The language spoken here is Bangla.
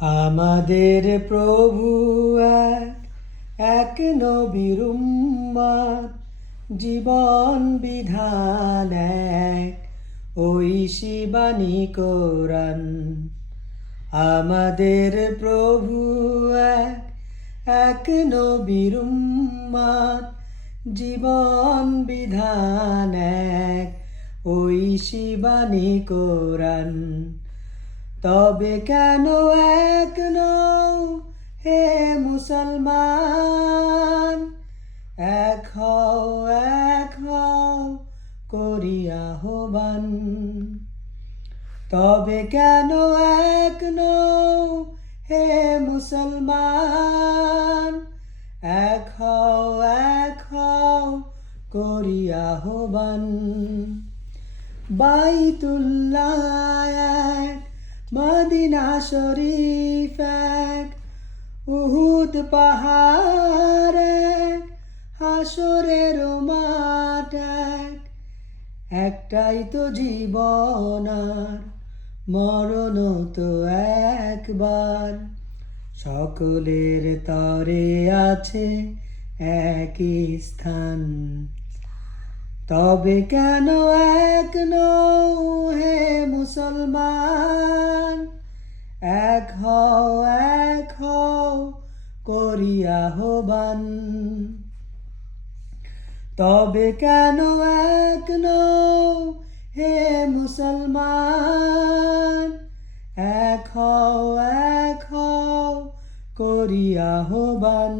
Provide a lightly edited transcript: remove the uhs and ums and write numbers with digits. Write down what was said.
আমাদের প্রভু এক, এক নবীর উম্মত, জীবন বিধান এক, ঐশী বাণী কোরআন। আমাদের প্রভু এক, এক নবীর উম্মত, জীবন বিধান এক, ঐশী বাণী কোরআন। তবে কেন এক নও হে মুসলমান, এক হও করি আহ্বান। তবে কেন এক নও হে মুসলমান, এক হও করি আহ্বান। বাইতুল্লাহ এক, মদিনা শরীফ এক, উহুদ পাহাড় এক, হাসরের মাঠ এক। একটাই তো জীবন আর মরণ তো একবার, সকলের তরে আছে একই স্থান। তবে কেন এক নও হে মুসলমান, এক হও করি আহ্বান। তবে কেন এক নও হে মুসলমান, এক হও করি আহ্বান।